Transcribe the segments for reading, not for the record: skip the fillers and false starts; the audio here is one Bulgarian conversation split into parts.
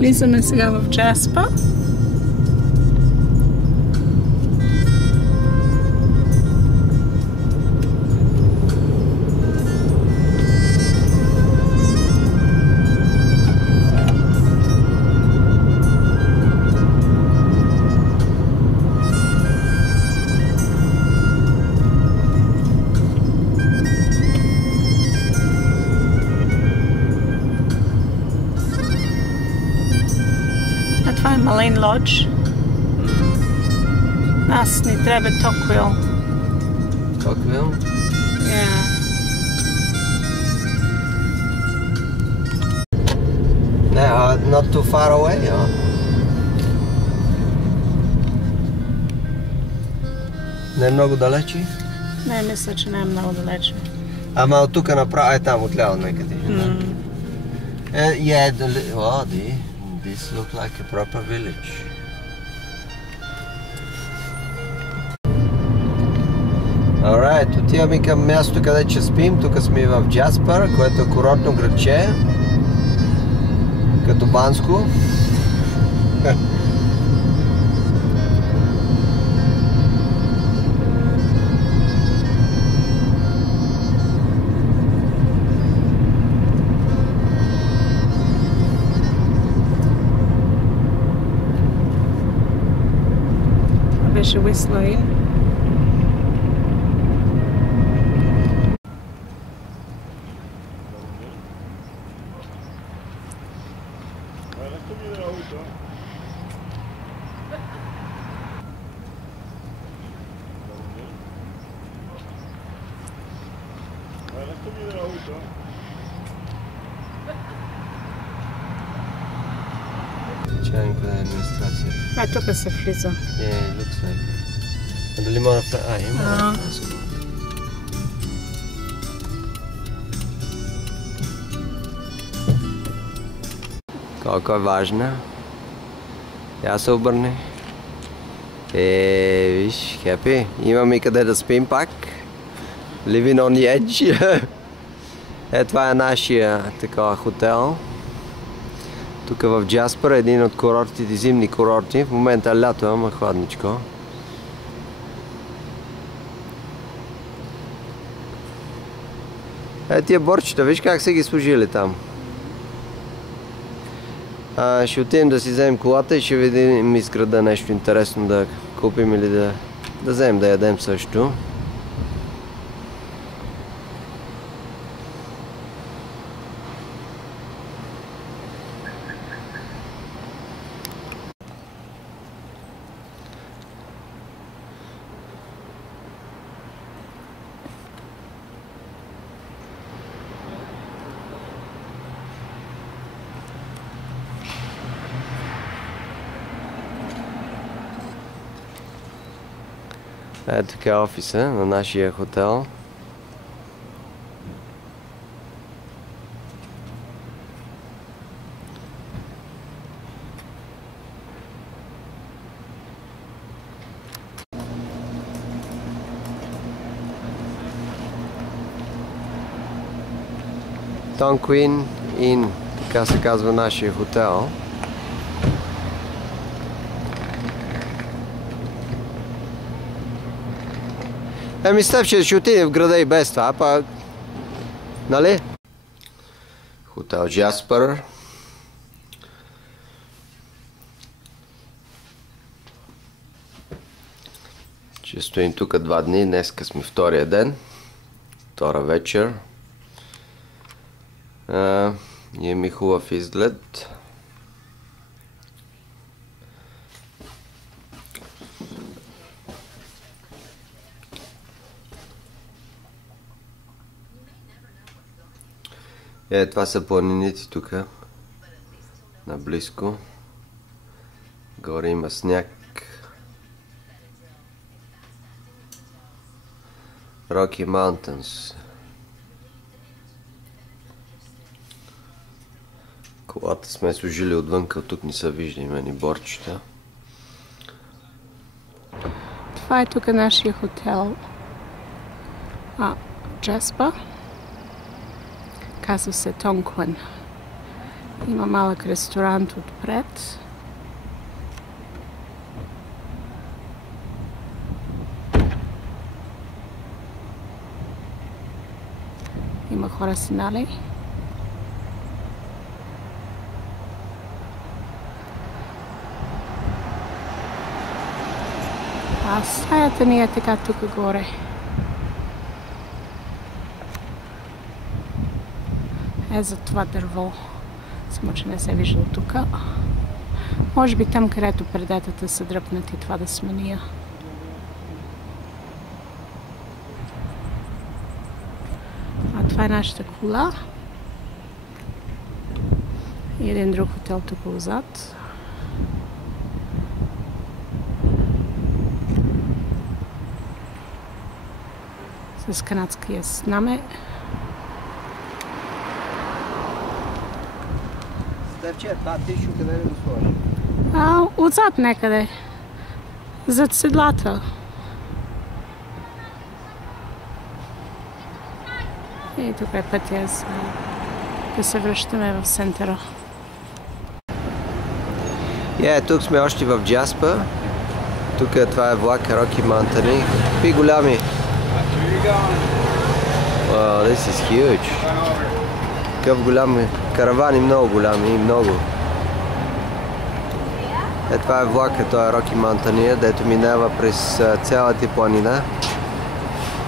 Влизаме сега в Джаспър. Това е Малейн Лодж. Нас ни трябва Токвил. Tocqueville? Yeah. Not too far away, or? Не е много далече? Не, мисля, че не е много далече. Ама от тук направо е там отляво някъде. Yeah, this looks like a proper village. Alright, отиваме към място, където ще спим. Тук сме в Джаспър, което е курортно градче. Като Банско. Беше Whistler. Чайнко на администрация. Тук се влиза. Looks like. А дали има да... има. Колко е важна. Я се обърне. Виж, хепи. Имаме и къде да спим пак. Living on the edge. Това е нашия такова хотел. Тук в Джаспър, един от курортите, зимни курорти. В момента е лято, ама хладничко. Тия борчета, виж как са ги служили там. Ще отидем да си вземем колата и ще видим из града нещо интересно да купим или да вземем да ядем също. Ето така е офиса на нашия хотел. Tonquin Inn, така се казва нашия хотел. Мисля, че ще отиде в града и без това, пак... Нали? Хотел Джаспър. Ще стоим тук 2 дни, днеска сме втория ден. Втора вечер. Имаме хубав изглед. Това са планините тук, наблизко. Горе има сняг. Rocky Mountains. Колата сме служили отвънка, тук не са виждаме ни борчета. Това е тук нашия хотел. Джаспър. Казва се Tonquin. Има малък ресторант отпред. Има хора седнали. А стаята ни е така тук горе. Е за това дърво. Само че не се вижда от тук. Може би там, където предетата са дръпнати, това да сме ние. А това е нашата кола. И един друг хотел тук отзад. С канадския знаме. Стефче, това тишу къде ли го сложи? Отзад некъде. Зад седлата. И тук е пътя за да се връщаме в центъра. Тук сме още в Джаспър. Тук това е влака Rocky Mountain. Какви голями! Wow, this is huge. Такъв голям каравани, много голями и много. Това е влака, това е Rocky Mountain, дето минава през цялата планина.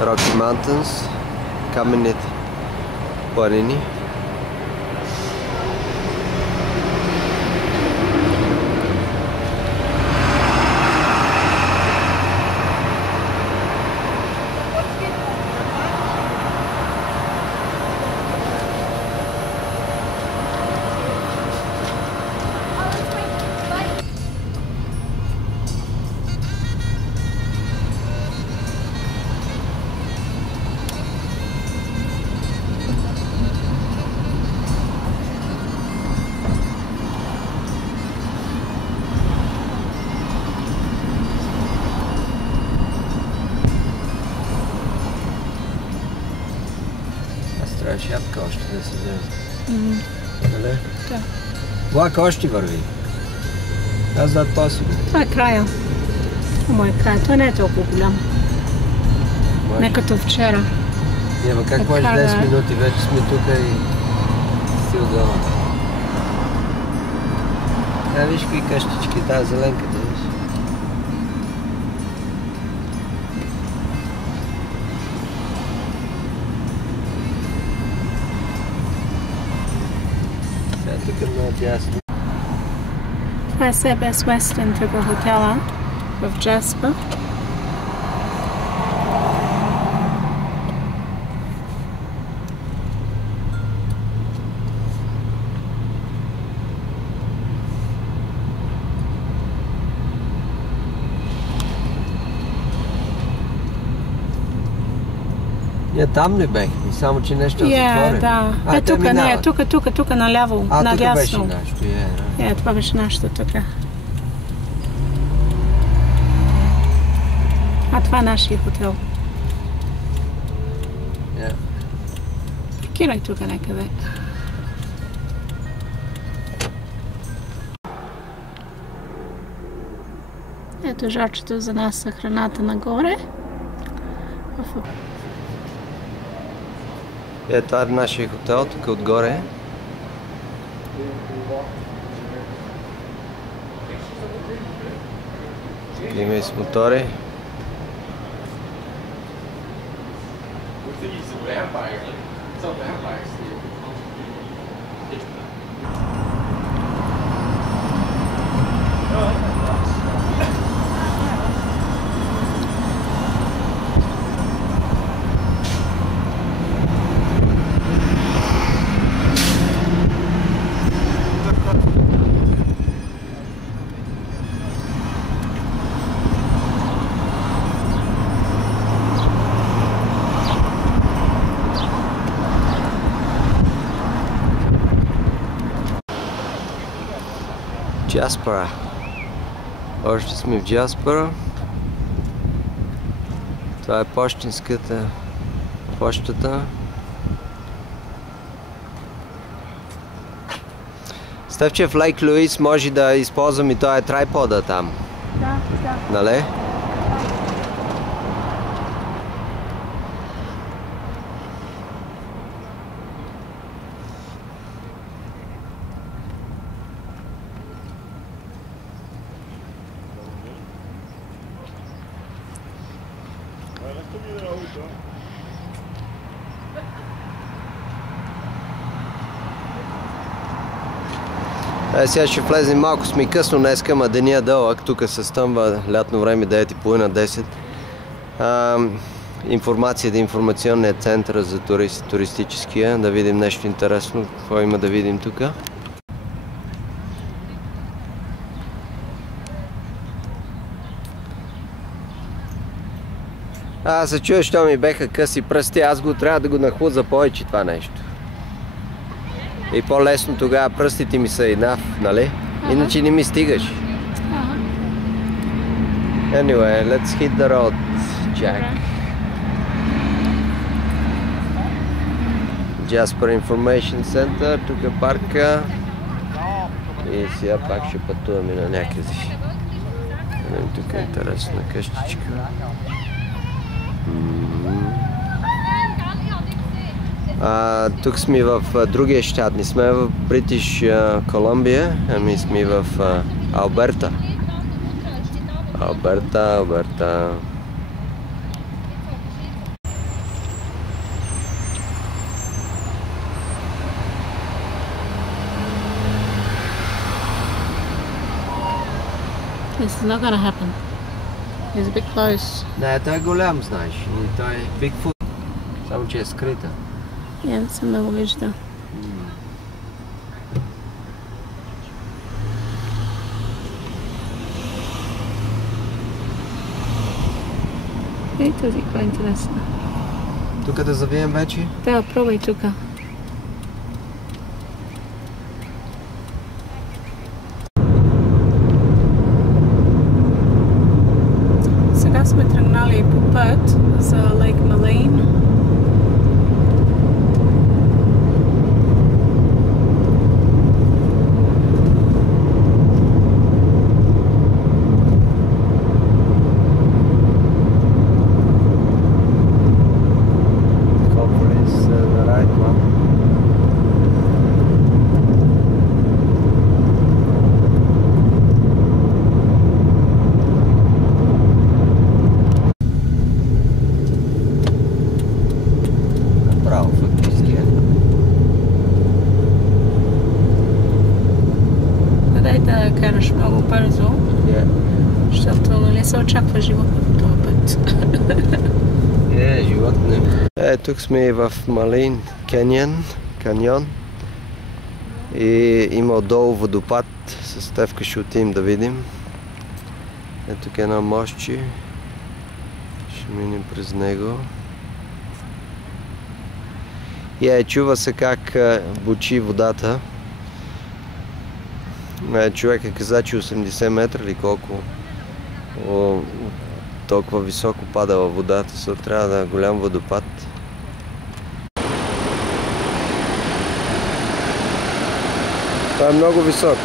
Rocky Mountains, каменните планини. Трябва шапка още да се вземе. Нали? Да. Влак още върви. Аз зад по-си. Това е края. Това е края. Той не е толкова голям. Не като вчера. Няма как може 10 минути, вече сме тук и стил долу. Виж какви къщички, тази зеленката, виж. Тук е много ясно. Това е CBS Westin, тук е хотела в Джаспър. Ние там не бехме, само че нещо затворено. Да. Тук, не, тук, наляво, надясно. Тук беше нашето, това беше нашето тук. Това е нашия хотел. Паркирай тук някъде. Ето жачето за нас са храната нагоре. Това е нашия хотел, тук отгоре. Има и с мотори. Джаспър. Още сме в Джаспър. Това е пощата. Стефче, в Лейк Луис може да използвам и този трайпода там. Да, да. Нали? Сега ще влезем малко, сме късно днеска, ама деня е дълъг. Тук се стъмва лятно време 9:30-10. Информацията, информационният център за туристическия, да видим нещо интересно, какво има да видим тук. Аз се чуя, що ми беха къси пръсти, аз трябва да го нахлуза повече това нещо. И по-лесно тогава пръстите ми са enough, нали? Иначе не ми стигаш. Anyway, let's hit the road, Jack. Jasper Information Center, тук е парка. И сега пак ще пътуваме на някъде. Тук е интересна къщичка. Тук сме в другия щат, не сме в Бритиш Колумбия, ами сме в Алберта. Алберта. This is not gonna happen. It's a bit close. Не, той е голям, знаеш. И той е Bigfoot. Само че е скрита. Не се много вижда. Ей, този какво е интересно. Тук да завием вече? Да, пробвай тук. Сега сме тръгнали по път за Лейк Малейн. Да караш много бързо, защото не се очаква живот на този път. Живот не. Тук сме в Малейн каньон и има отдолу водопад, с Стефка ще отидем да видим. Тук е едно мостче, ще минем през него. И чува се как бучи водата. Човека каза, че 80 метра или колко толкова високо пада във водата, so трябва да е голям водопад. Това е много високо.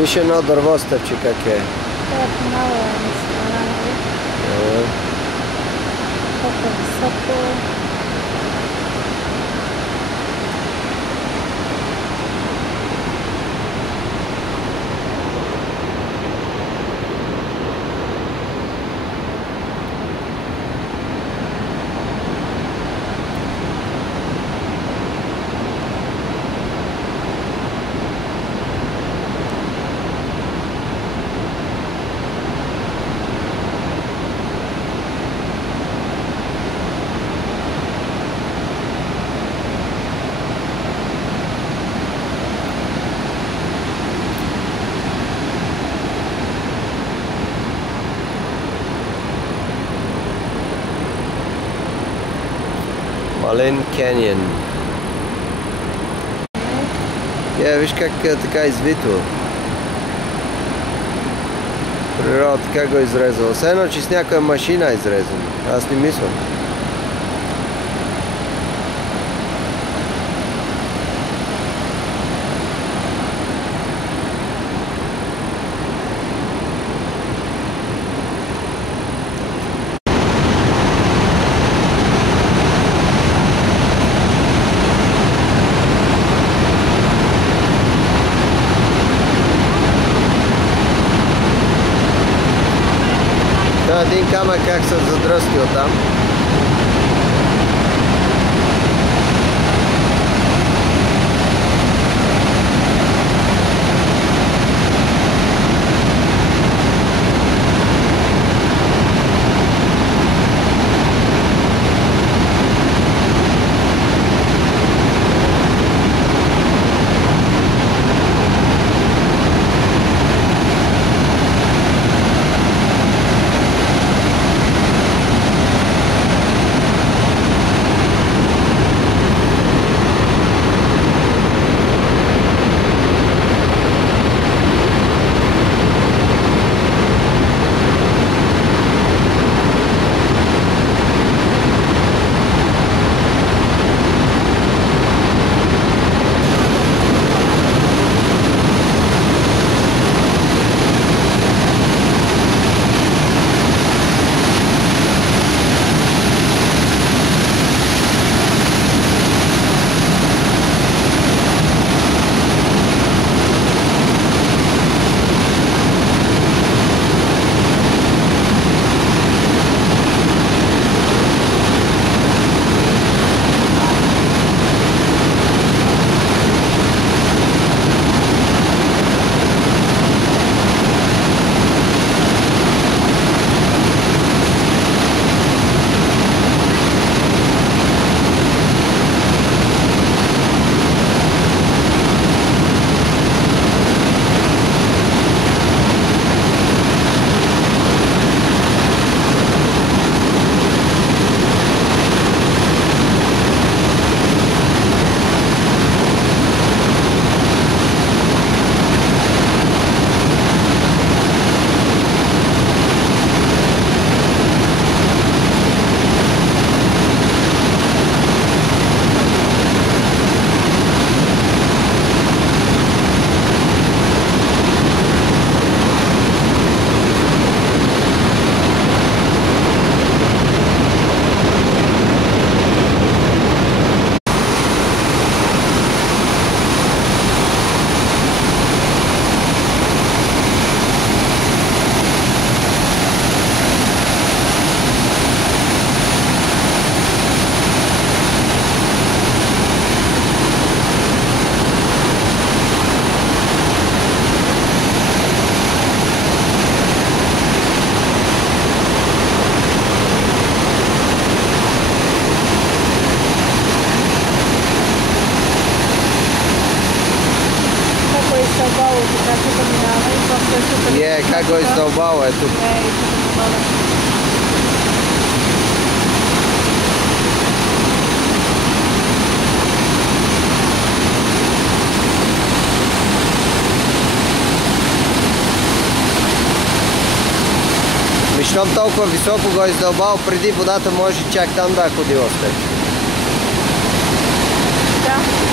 Виж едно дърво, Стефче, как е. Това е по-мало страна, нали? Колко високо. Malin Canyon. Виж как е така извито. Природа как го е изрезала. Все едно, че с някоя машина е изрезана. Аз не мисля. Един камък как се задръстил там. Как го издълбава е тук. Щом толкова високо го издълбал, преди водата може чак там да е ходила с теб. Да.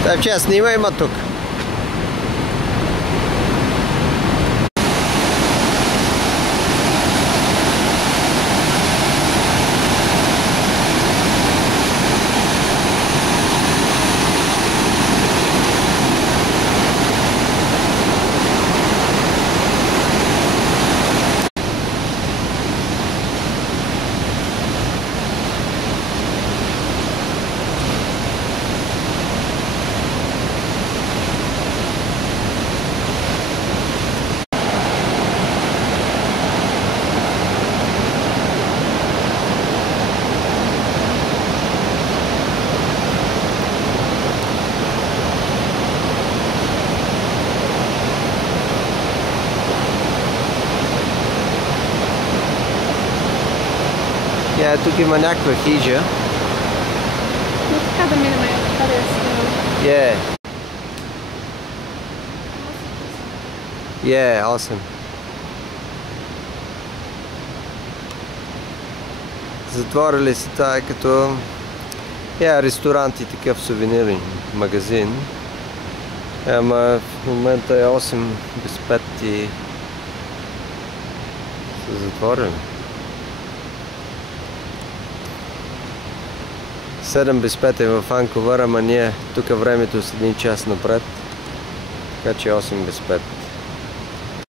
Степче, снимай ма тук. Тук има някаква хижа. Но така да минем, къде е снимам. 8. Затворили се, това е като ресторант и такъв сувенирен магазин. Ама в момента е 8 без 5 и са затворени. 7 без 5 е в Ванкувър, ама ние тук времето с 1 час напред. Така че 8 без 5.